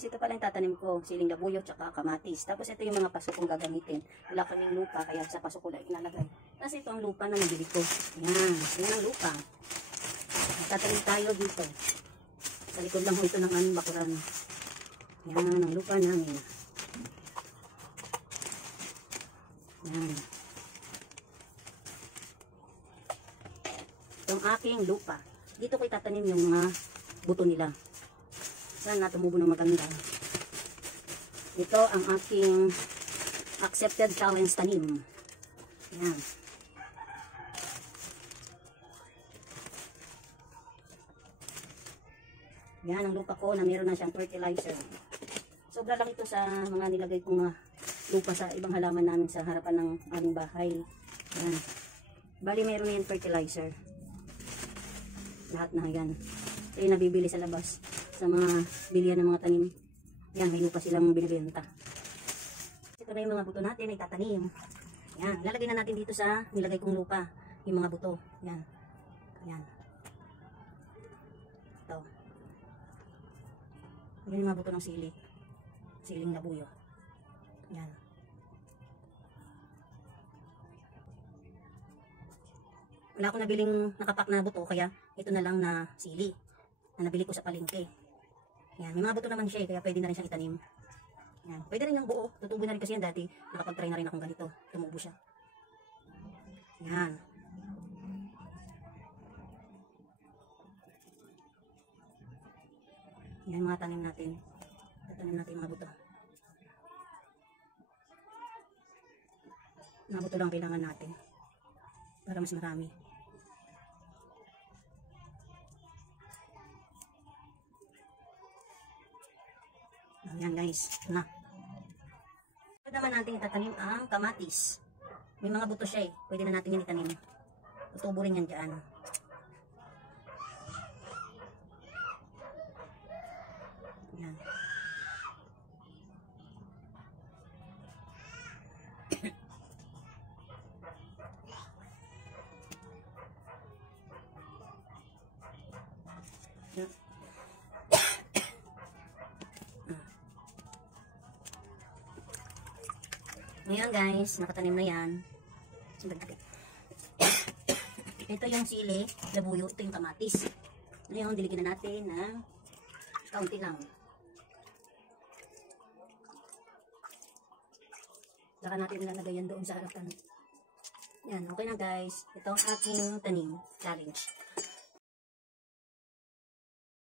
guys, ito pala yung tatanim ko, siling labuyo tsaka kamatis. Tapos ito yung mga paso kong gagamitin. Wala kaming lupa, kaya sa paso ko lang ilalagay. Tapos ito ang lupa na nabili ko. Yan, yan ang lupa. Tatanim tayo dito. Sa likod lang ho ito ng aming bakuran. Yan ang lupa namin. Yan. Itong aking lupa. Dito ko itatanim yung mga buto nila. Sana tumubo ng maganda. Ito ang aking accepted challenge tanim. Yan. Yan ang lupa ko na meron na siyang fertilizer. Sobra lang ito sa mga nilagay kong lupa sa ibang halaman namin sa harapan ng aming bahay. Yan. Bali meron na yan fertilizer. Lahat na yan. Ito yung nabibili sa labas. Sa mga bilihan ng mga tanim. Yan, may lupa silang binibenta. Ito na yung mga buto natin ay tatanim. Yan, lalagay na natin dito sa nilagay kong lupa. Yung mga buto. Yan. Yan. Ito. Yan yung mga buto ng sili. Siling labuyo. Yan. Wala akong nabiling nakapak na buto, kaya ito na lang na sili na nabili ko sa palengke. Yan, may mga buto naman siya, kaya pwede na rin siyang itanim. Yan, pwede rin yung buo. Tutubo na rin kasi yan dati. Nakapag-try na rin akong ganito. Tumubo siya. Yan. Yan mga tanim natin. Tatanim natin yung mga buto. Mga buto lang kailangan natin. Para mas marami. Ayan guys, na. Pwede naman natin itatanim ang kamatis. May mga buto siya eh. Pwede na natin yan itanim. Tutubo rin yan dyan. Ayan. Ngayon guys, nakatanim na yan. Ito yung sili, labuyo, ito yung kamatis. Ngayon, diligin na natin ng kaunti lang. Saka natin ilalagay yan doon sa harapan. Yan, okay na guys. Ito ang aking tanim challenge.